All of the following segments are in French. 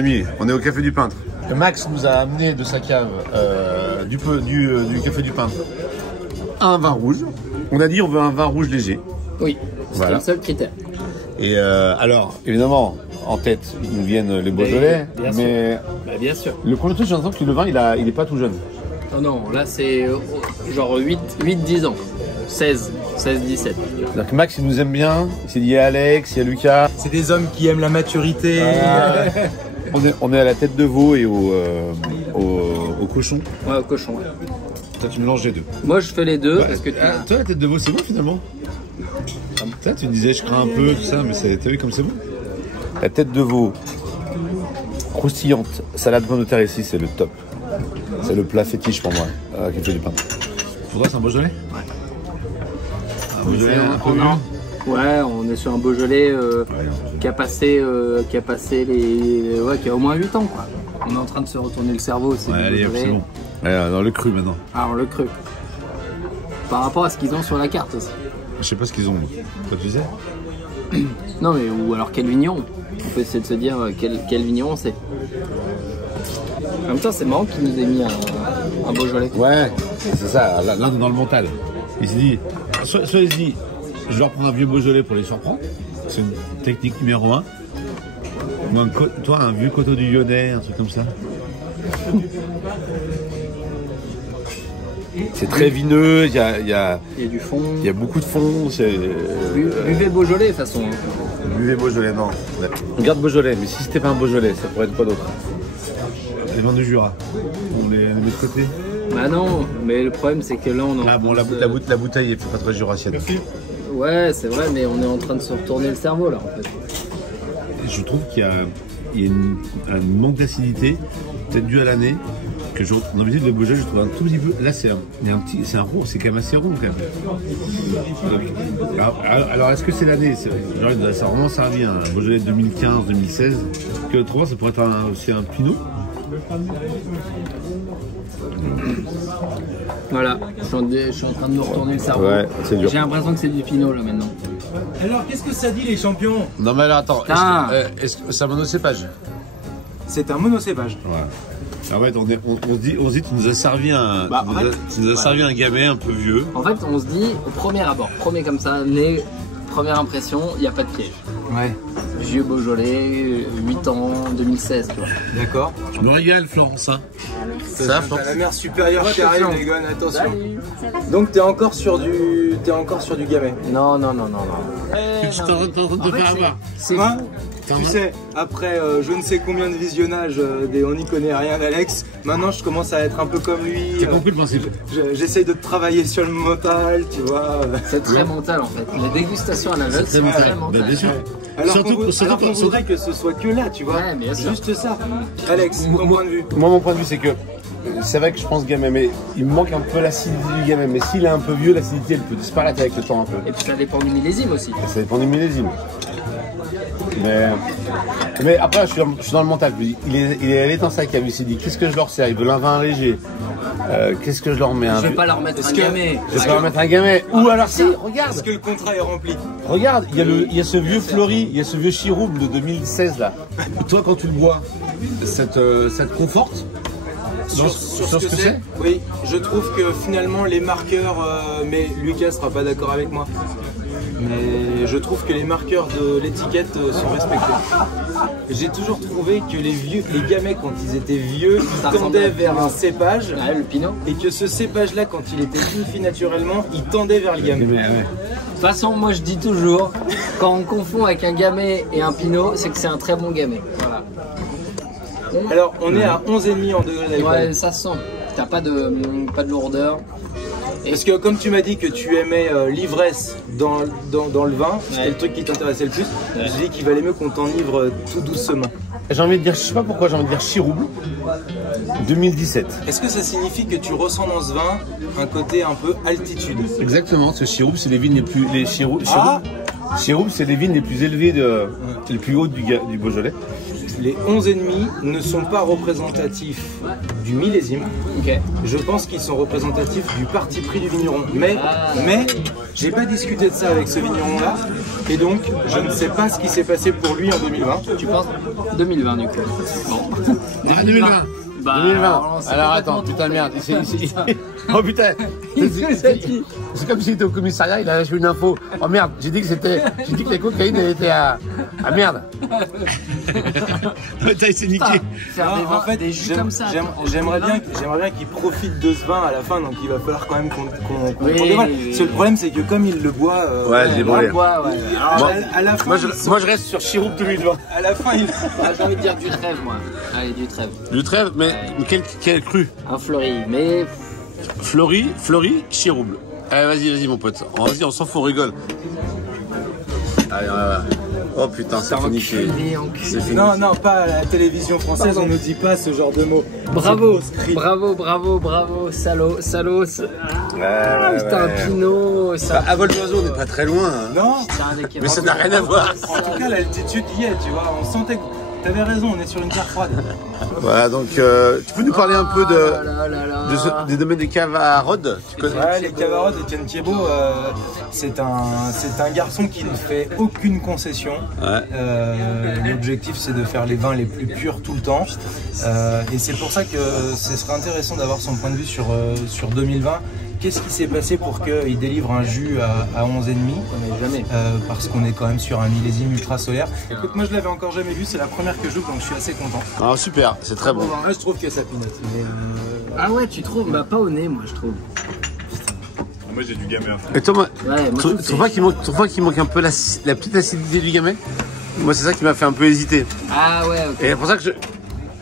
amis, on est au Café du Peintre. Max nous a amené de sa cave du Café du Peintre un vin rouge. On a dit on veut un vin rouge léger. Oui, c'est Voilà. le seul critère. Et alors, évidemment, en tête, ils nous viennent les Beaujolais, bien sûr. mais Bah, bien sûr. le premier truc, j'ai l'impression que le vin, il est pas tout jeune. Non, non, là c'est genre 8-10 ans. 16, 17. C'est-à-dire que Max, il nous aime bien. Il s'est dit, il y a Alex, il y a Lucas. C'est des hommes qui aiment la maturité. On est à la tête de veau et au cochon. Ouais, au cochon. Ouais. Toi, tu mélanges les deux. Moi je fais les deux parce que Toi, la tête de veau, c'est bon finalement. Toi, tu disais, je crains un peu, tout ça, mais t'as vu comme c'est bon. La tête de veau, croustillante, salade pomme de terre ici, c'est le top. C'est le plat fétiche pour moi, qui fait du pain. Pour toi, c'est un Beaujolais? Ouais. Un Beaujolais un peu vieux. Ouais, on est sur un Beaujolais qui a passé les. Ouais, qui a au moins 8 ans quoi. On est en train de se retourner le cerveau aussi. Ouais, allez, c'est bon. Allez, dans le cru maintenant. Alors le cru. Par rapport à ce qu'ils ont sur la carte aussi. Je sais pas ce qu'ils ont. Toi, tu sais? Non mais ou alors quel vigneron. On peut essayer de se dire quel vigneron c'est. En même temps c'est marrant qu'il nous ait mis un Beaujolais. Ouais, c'est ça. Là, on est dans le mental. Il se dit, soit il se dit, je leur prends un vieux Beaujolais pour les surprendre. C'est une technique numéro 1. Ou toi, un vieux coteau du Lyonnais, un truc comme ça. C'est très vineux, il y a du fond. Il y a beaucoup de fond. Buvez Beaujolais de toute façon. Buvez Beaujolais, non. Regarde Beaujolais, mais si c'était pas un Beaujolais, ça pourrait être quoi d'autre? Les vins du Jura. On les met de côté. Bah non, mais le problème c'est que là on Là, bon, la bouteille, elle fait pas très jurassienne. Ouais, c'est vrai, mais on est en train de se retourner le cerveau là en fait. Je trouve qu'il y a un manque d'acidité, peut-être dû à l'année. Que d'habitude le Beaujolais je trouve un tout petit peu. Là c'est un rond, c'est quand même assez rond quand même. Alors est-ce que c'est l'année? Ça a vraiment servi un Beaujolais 2015-2016. Que autrement ça pourrait être aussi un Pinot. Voilà, je suis en train de me retourner le cerveau. Ouais, c'est dur. J'ai l'impression que c'est du Pinot là maintenant. Alors, qu'est-ce que ça dit, les champions? Non mais alors attends, est-ce que c'est un monocépage? C'est un monocépage. Ouais. En fait, on se dit, tu nous as servi un gamay un peu vieux. En fait, on se dit, au premier abord, comme ça, première impression, il n'y a pas de piège. Ouais. Vieux Beaujolais, 8 ans, 2016, tu vois. D'accord. Je me régale, Florence. Hein. Ça, Florence. La mère supérieure qui arrive, les gars, attention. Donc, t'es encore sur du gamay. Non. Tu t'es en train de te faire avoir. C'est hein? Tu sais, après je ne sais combien de visionnages, on n'y connaît rien d'Alex, maintenant je commence à être un peu comme lui. J'ai compris le principe. J'essaye de travailler sur le mental, tu vois. C'est très mental en fait. La dégustation à l'aveugle, c'est très mental. Bien sûr. Alors qu'on voudrait que ce soit que là, tu vois. Ouais, bien sûr. Juste ça. Alex, ton point de vue. Moi, mon point de vue, c'est que c'est vrai que je pense gamay, mais il me manque un peu l'acidité du gamay. Mais s'il est un peu vieux, l'acidité elle peut disparaître avec le temps un peu. Et puis ça dépend du millésime aussi. Ça dépend du millésime. Mais après, je suis dans le mental. Il est allé dans sa cave, il s'est dit qu'est-ce que je leur sers? Il veut un vin léger. Qu'est-ce que je leur mets? Je vais pas leur mettre un gamay. Je vais pas leur mettre un gamay. Ou alors si, regarde. Est-ce que le contrat est rempli? Regarde, il y a ce vieux Fleury, il y a ce vieux Chirouble de 2016 là. Toi, quand tu le bois, ça te conforte sur ce que c'est? Oui, je trouve que finalement les marqueurs, mais Lucas sera pas d'accord avec moi. Mais je trouve que les marqueurs de l'étiquette sont respectés. J'ai toujours trouvé que les gamay quand ils étaient vieux, ils tendaient vers un cépage. Ouais, le Pinot. Et que ce cépage-là, quand il était vinifié naturellement, il tendait vers le gamay. De toute façon, moi je dis toujours, quand on confond avec un gamay et un Pinot, c'est que c'est un très bon gamay. Voilà. Alors, on est à 11,5 en degrés d'alcool. Ouais, ça se sent. T'as pas de lourdeur. Parce que comme tu m'as dit que tu aimais l'ivresse dans le vin, c'était le truc qui t'intéressait le plus, je me suis dit qu'il valait mieux qu'on t'enivre tout doucement. J'ai envie de dire, je sais pas pourquoi, j'ai envie de dire Chirouble 2017. Est-ce que ça signifie que tu ressens dans ce vin un côté un peu altitude? Exactement, ce Chirouble, c'est les vignes les plus... Chirouble, c'est les vignes les plus élevées, les plus hautes du Beaujolais. les 11,5 ne sont pas représentatifs du millésime. Ok. Je pense qu'ils sont représentatifs du parti pris du vigneron. Mais j'ai pas discuté de ça avec ce vigneron-là. Et donc, je ne sais pas ce qui s'est passé pour lui en 2020. Tu penses 2020 du coup. Bon. 2020. Bah, 2020. Alors attends, putain de merde. Oh putain. C'est comme s'il était au commissariat, il a lâché une info. Oh merde, j'ai dit que les cocaïnes étaient à merde. Il s'est niqué. En fait, j'aimerais bien qu'il profite de ce vin à la fin, donc il va falloir quand même qu'on dévoile. Le problème, c'est que comme il le boit, ouais, j'ai brûlé. À la fin, moi je reste sur Chiroupe 2020. À la fin, j'ai envie de dire du trève, moi. Allez, du trève. Du trève, mais quel cru? Un fleuri, mais. Fleuri, Chirouble. Allez, vas-y mon pote. Vas-y, on s'en fout, on rigole. Allez, oh putain, c'est fini. Non, pas à la télévision française, on ne dit pas ce genre de mots. Bravo, salaud. Putain, Pinot, ça. À vol d'oiseau, on n'est pas très loin. Hein. Non, mais ça n'a rien à voir. En tout cas, l'altitude y est, tu vois. On sentait que t'avais raison, on est sur une terre froide. Voilà, donc tu peux nous parler un peu des domaines des caves à Rhodes? Ouais, les caves à Rhodes, Étienne Thiebaud, c'est un garçon qui ne fait aucune concession. Ouais. L'objectif, c'est de faire les vins les plus purs tout le temps. Et c'est pour ça que ce serait intéressant d'avoir son point de vue sur 2020. Qu'est-ce qui s'est passé pour qu'il délivre un jus à 11,5? Jamais. Parce qu'on est quand même sur un millésime ultra solaire. Écoute, moi je l'avais encore jamais vu, c'est la première que je joue, donc je suis assez content. Ah super, c'est très bon. Moi je trouve que ça pinote. Ah ouais, tu trouves? Bah pas au nez, moi je trouve. Moi j'ai du gamay. Et toi, ouais, tu trouves pas qu'il manque un peu la petite acidité du gamay? Moi c'est ça qui m'a fait un peu hésiter. Ah ouais, ok. Et c'est pour ça que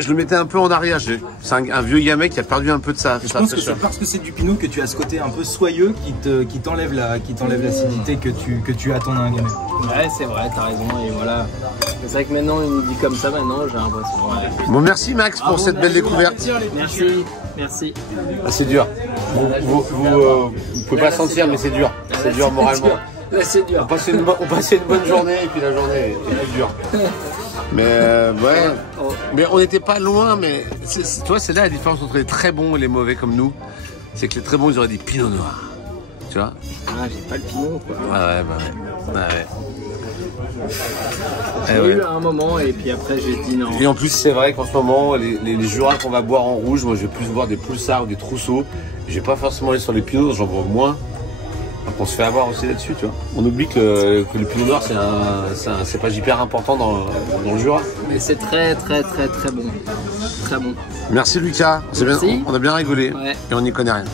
je le mettais un peu en arrière. C'est un vieux gamay qui a perdu un peu de sa Je pense que c'est parce que c'est du pinot que tu as ce côté un peu soyeux qui t'enlève l'acidité que tu attends d'un gamay. Ouais, c'est vrai, t'as raison. Et voilà. C'est vrai que maintenant, il me dit comme ça, maintenant, j'ai l'impression. Ouais. Bon, merci Max pour cette belle découverte. Merci. Ah, c'est dur. Vous pouvez pas sentir, mais c'est dur. C'est dur moralement. Là, c'est dur. On passait une bonne journée et puis la journée est plus dure. Mais ouais, mais on n'était pas loin, mais toi c'est là la différence entre les très bons et les mauvais comme nous, c'est que les très bons ils auraient dit pinot noir, tu vois. Ah j'ai pas le pinot quoi. Ouais. J'ai eu à un moment et puis après j'ai dit non. Et en plus c'est vrai qu'en ce moment les jurats qu'on va boire en rouge, moi je vais plus boire des Poulsards ou des Trousseau, je vais pas forcément aller sur les pinots, j'en bois moins. On se fait avoir aussi là-dessus, tu vois. On oublie que le pinot noir c'est un cépage hyper important dans le Jura. Mais c'est très bon. Très bon. Merci Lucas, on a bien rigolé. Ouais. Et on n'y connaît rien.